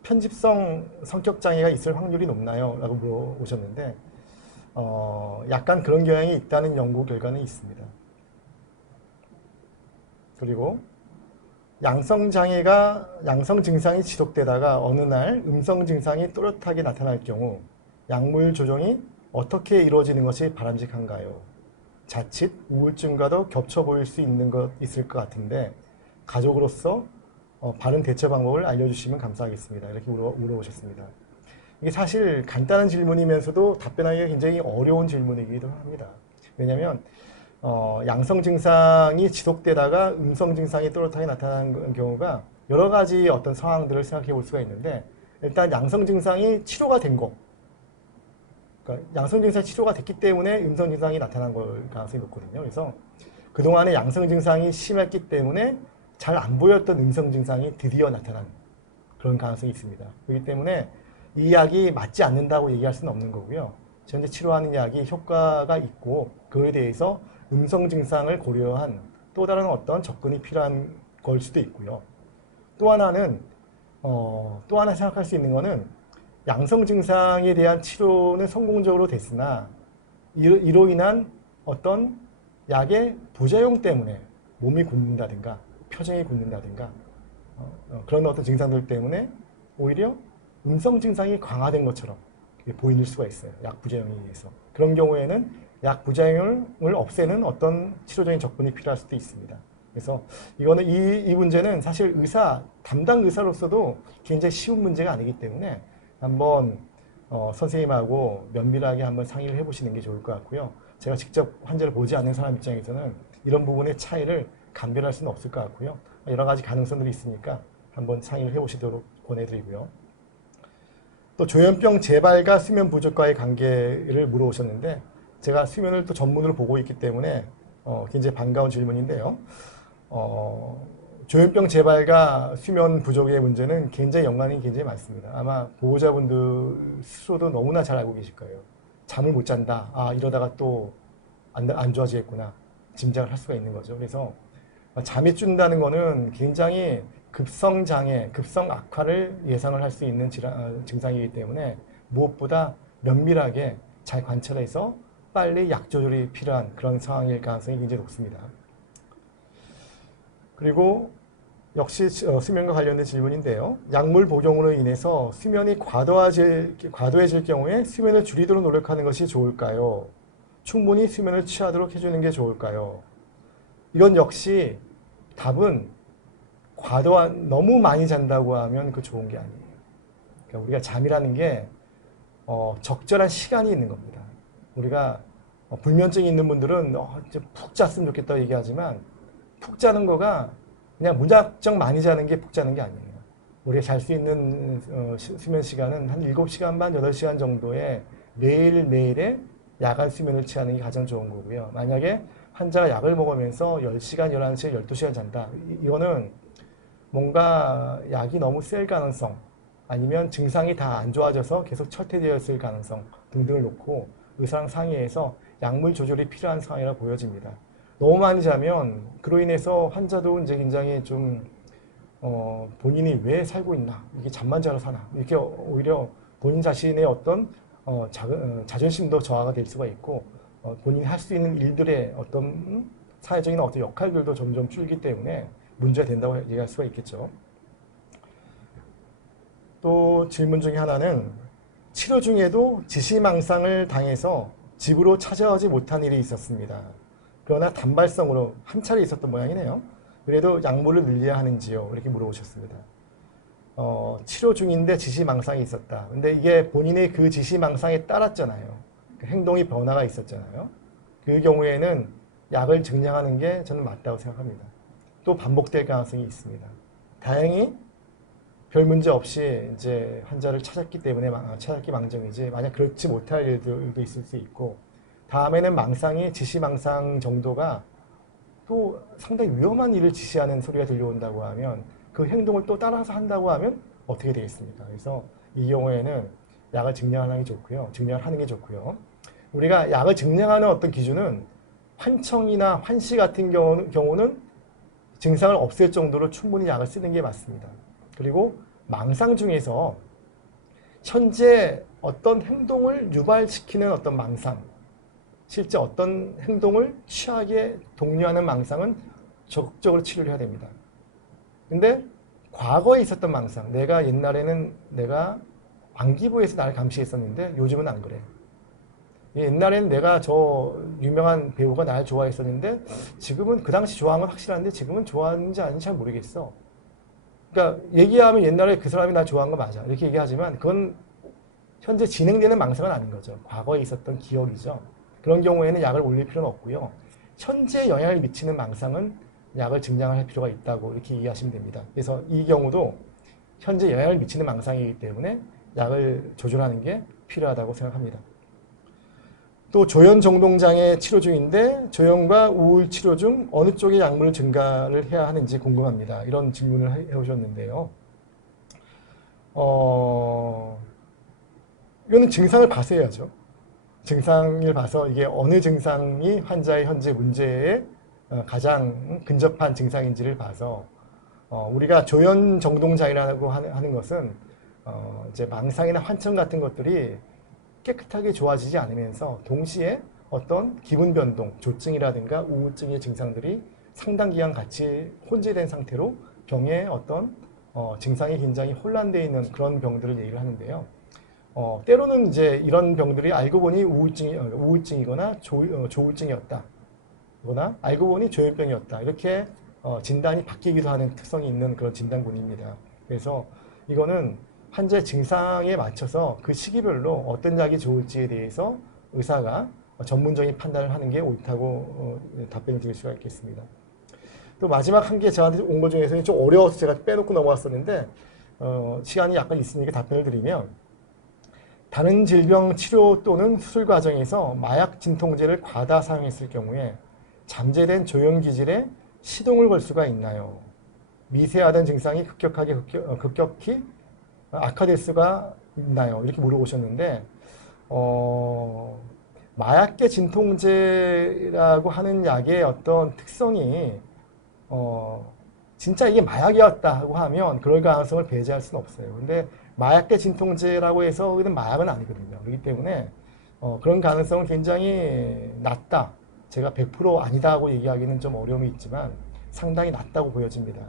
편집성 성격장애가 있을 확률이 높나요? 라고 물어보셨는데 약간 그런 경향이 있다는 연구 결과는 있습니다. 그리고 양성 증상이 지속되다가 어느 날 음성 증상이 또렷하게 나타날 경우 약물 조정이 어떻게 이루어지는 것이 바람직한가요? 자칫 우울증과도 겹쳐 보일 수 있을 것 같은데 가족으로서 바른 대처 방법을 알려주시면 감사하겠습니다. 이렇게 물어보셨습니다. 이게 사실 간단한 질문이면서도 답변하기가 굉장히 어려운 질문이기도 합니다. 왜냐하면 양성 증상이 지속되다가 음성 증상이 또렷하게 나타나는 경우가 여러 가지 어떤 상황들을 생각해 볼 수가 있는데 일단 양성 증상이 치료가 된 거, 그러니까 양성 증상이 치료가 됐기 때문에 음성 증상이 나타난 걸 가능성이 높거든요. 그래서 그동안에 양성 증상이 심했기 때문에 잘 안 보였던 음성 증상이 드디어 나타난 그런 가능성이 있습니다. 그렇기 때문에 이 약이 맞지 않는다고 얘기할 수는 없는 거고요. 현재 치료하는 약이 효과가 있고 그에 대해서 음성 증상을 고려한 또 다른 어떤 접근이 필요한 걸 수도 있고요. 또 하나는 또 하나 생각할 수 있는 거는 양성 증상에 대한 치료는 성공적으로 됐으나 이로 인한 어떤 약의 부작용 때문에 몸이 굳는다든가 표정이 굳는다든가 그런 어떤 증상들 때문에 오히려 음성 증상이 강화된 것처럼 보일 수가 있어요. 약 부작용에 의해서. 그런 경우에는 약 부작용을 없애는 어떤 치료적인 접근이 필요할 수도 있습니다. 그래서 이거는 이 문제는 사실 담당 의사로서도 굉장히 쉬운 문제가 아니기 때문에 한번 선생님하고 면밀하게 한번 상의를 해보시는 게 좋을 것 같고요. 제가 직접 환자를 보지 않는 사람 입장에서는 이런 부분의 차이를 감별할 수는 없을 것 같고요. 여러 가지 가능성들이 있으니까 한번 상의를 해보시도록 권해드리고요. 또 조현병 재발과 수면 부족과의 관계를 물어보셨는데 제가 수면을 또 전문으로 보고 있기 때문에 굉장히 반가운 질문인데요. 조현병 재발과 수면 부족의 문제는 연관이 굉장히 많습니다. 아마 보호자분들 스스로도 너무나 잘 알고 계실 거예요. 잠을 못 잔다. 이러다가 또 안 좋아지겠구나. 짐작을 할 수가 있는 거죠. 그래서 잠이 준다는 거는 굉장히 급성 장애, 급성 악화를 예상을 할 수 있는 증상이기 때문에 무엇보다 면밀하게 잘 관찰해서 빨리 약 조절이 필요한 그런 상황일 가능성이 굉장히 높습니다. 그리고 역시 수면과 관련된 질문인데요. 약물 복용으로 인해서 수면이 과도해질 경우에 수면을 줄이도록 노력하는 것이 좋을까요? 충분히 수면을 취하도록 해주는 게 좋을까요? 이건 역시 답은 너무 많이 잔다고 하면 그 좋은 게 아니에요. 그러니까 우리가 잠이라는 게 적절한 시간이 있는 겁니다. 우리가 불면증이 있는 분들은 푹 잤으면 좋겠다고 얘기하지만 푹 자는 거가 그냥 무작정 많이 자는 게 푹 자는 게 아니에요. 우리가 잘 수 있는 수면 시간은 한 7시간 반, 8시간 정도의 매일매일의 야간 수면을 취하는 게 가장 좋은 거고요. 만약에 환자가 약을 먹으면서 10시간, 11시간, 12시간 잔다. 이거는 뭔가 약이 너무 셀 가능성 아니면 증상이 다 안 좋아져서 계속 철퇴되었을 가능성 등등을 놓고 의사랑 상의해서 약물 조절이 필요한 상황이라 보여집니다. 너무 많이 자면 그로 인해서 환자도 이제 굉장히 좀 본인이 왜 살고 있나 이게 잠만 자러 사나 이렇게 오히려 본인 자신의 어떤 자존심도 저하가 될 수가 있고 본인이 할 수 있는 일들의 어떤 사회적인 어떤 역할들도 점점 줄기 때문에 문제가 된다고 얘기할 수가 있겠죠. 또 질문 중에 하나는 치료 중에도 지시망상을 당해서 집으로 찾아오지 못한 일이 있었습니다. 그러나 단발성으로 한 차례 있었던 모양이네요. 그래도 약물을 늘려야 하는지요? 이렇게 물어보셨습니다. 치료 중인데 지시망상이 있었다. 근데 이게 본인의 그 지시망상에 따랐잖아요. 그 행동이 변화가 있었잖아요. 그 경우에는 약을 증량하는 게 저는 맞다고 생각합니다. 또 반복될 가능성이 있습니다. 다행히 별 문제 없이 이제 환자를 찾았기 때문에 찾았기 망정이지 만약 그렇지 못할 일들도 있을 수 있고 다음에는 지시망상 정도가 또 상당히 위험한 일을 지시하는 소리가 들려온다고 하면 그 행동을 또 따라서 한다고 하면 어떻게 되겠습니까? 그래서 이 경우에는 약을 증량하는 게 좋고요. 증량하는 게 좋고요. 우리가 약을 증량하는 어떤 기준은 환청이나 환시 같은 경우는 증상을 없앨 정도로 충분히 약을 쓰는 게 맞습니다. 그리고 망상 중에서 현재 어떤 행동을 유발시키는 어떤 망상, 실제 어떤 행동을 취하게 독려하는 망상은 적극적으로 치료를 해야 됩니다. 근데 과거에 있었던 망상, 내가 옛날에는 내가 안기부에서 나를 감시했었는데 요즘은 안 그래. 옛날에는 내가 저 유명한 배우가 날 좋아했었는데 지금은 그 당시 좋아한 건 확실한데 지금은 좋아하는지 아닌지 잘 모르겠어. 그러니까 얘기하면 옛날에 그 사람이 날 좋아한 거 맞아. 이렇게 얘기하지만 그건 현재 진행되는 망상은 아닌 거죠. 과거에 있었던 기억이죠. 그런 경우에는 약을 올릴 필요는 없고요. 현재 영향을 미치는 망상은 약을 증량할 필요가 있다고 이렇게 이해하시면 됩니다. 그래서 이 경우도 현재 영향을 미치는 망상이기 때문에 약을 조절하는 게 필요하다고 생각합니다. 또 조현 정동장애 치료 중인데 조현과 우울 치료 중 어느 쪽의 약물 증가를 해야 하는지 궁금합니다. 이런 질문을 해오셨는데요. 이거는 증상을 봐서 해야죠. 증상을 봐서 이게 어느 증상이 환자의 현재 문제에 가장 근접한 증상인지를 봐서 우리가 조현 정동장애라고 하는 것은 이제 망상이나 환청 같은 것들이 깨끗하게 좋아지지 않으면서 동시에 어떤 기분 변동, 조증이라든가 우울증의 증상들이 상당 기간 같이 혼재된 상태로 병의 어떤 증상이 굉장히 혼란되어 있는 그런 병들을 얘기를 하는데요. 때로는 이제 이런 병들이 알고 보니 우울증이거나 조울증이었다. 거나 알고 보니 조현병이었다. 이렇게 진단이 바뀌기도 하는 특성이 있는 그런 진단군입니다. 그래서 이거는 환자의 증상에 맞춰서 그 시기별로 어떤 약이 좋을지에 대해서 의사가 전문적인 판단을 하는 게 옳다고 답변을 드릴 수가 있겠습니다. 또 마지막 한 개 저한테 온 것 중에서 좀 어려워서 제가 빼놓고 넘어왔었는데 시간이 약간 있으니까 답변을 드리면 다른 질병 치료 또는 수술 과정에서 마약 진통제를 과다 사용했을 경우에 잠재된 조현 기질에 시동을 걸 수가 있나요? 미세하던 증상이 급격히 악화될 수가 있나요? 이렇게 물어보셨는데 마약계 진통제라고 하는 약의 어떤 특성이 진짜 이게 마약이었다고 하면 그럴 가능성을 배제할 수는 없어요. 근데 마약계 진통제라고 해서 그는 마약은 아니거든요. 그렇기 때문에 그런 가능성은 굉장히 낮다. 제가 100% 아니다고 얘기하기는 좀 어려움이 있지만 상당히 낮다고 보여집니다.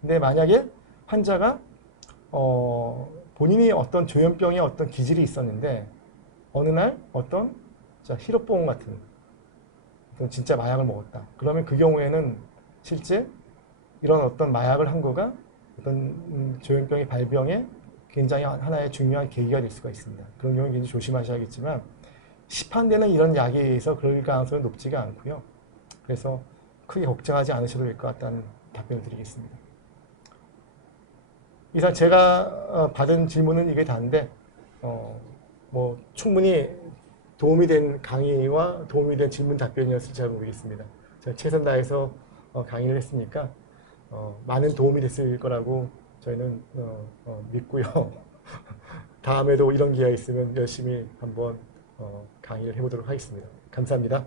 근데 만약에 환자가 본인이 어떤 조현병의 어떤 기질이 있었는데 어느 날 어떤 히로뽕 같은 어떤 진짜 마약을 먹었다. 그러면 그 경우에는 실제 이런 어떤 마약을 한 거가 어떤 조현병의 발병에 굉장히 하나의 중요한 계기가 될 수가 있습니다. 그런 경우는 굉장히 조심하셔야겠지만 시판되는 이런 약에 의해서 그럴 가능성은 높지가 않고요. 그래서 크게 걱정하지 않으셔도 될 것 같다는 답변을 드리겠습니다. 이상 제가 받은 질문은 이게 다인데 뭐 충분히 도움이 된 강의와 도움이 된 질문 답변이었을지 잘 모르겠습니다. 제가 최선 다해서 강의를 했으니까 많은 도움이 됐을 거라고 저희는 믿고요. 다음에도 이런 기회가 있으면 열심히 한번 강의를 해보도록 하겠습니다. 감사합니다.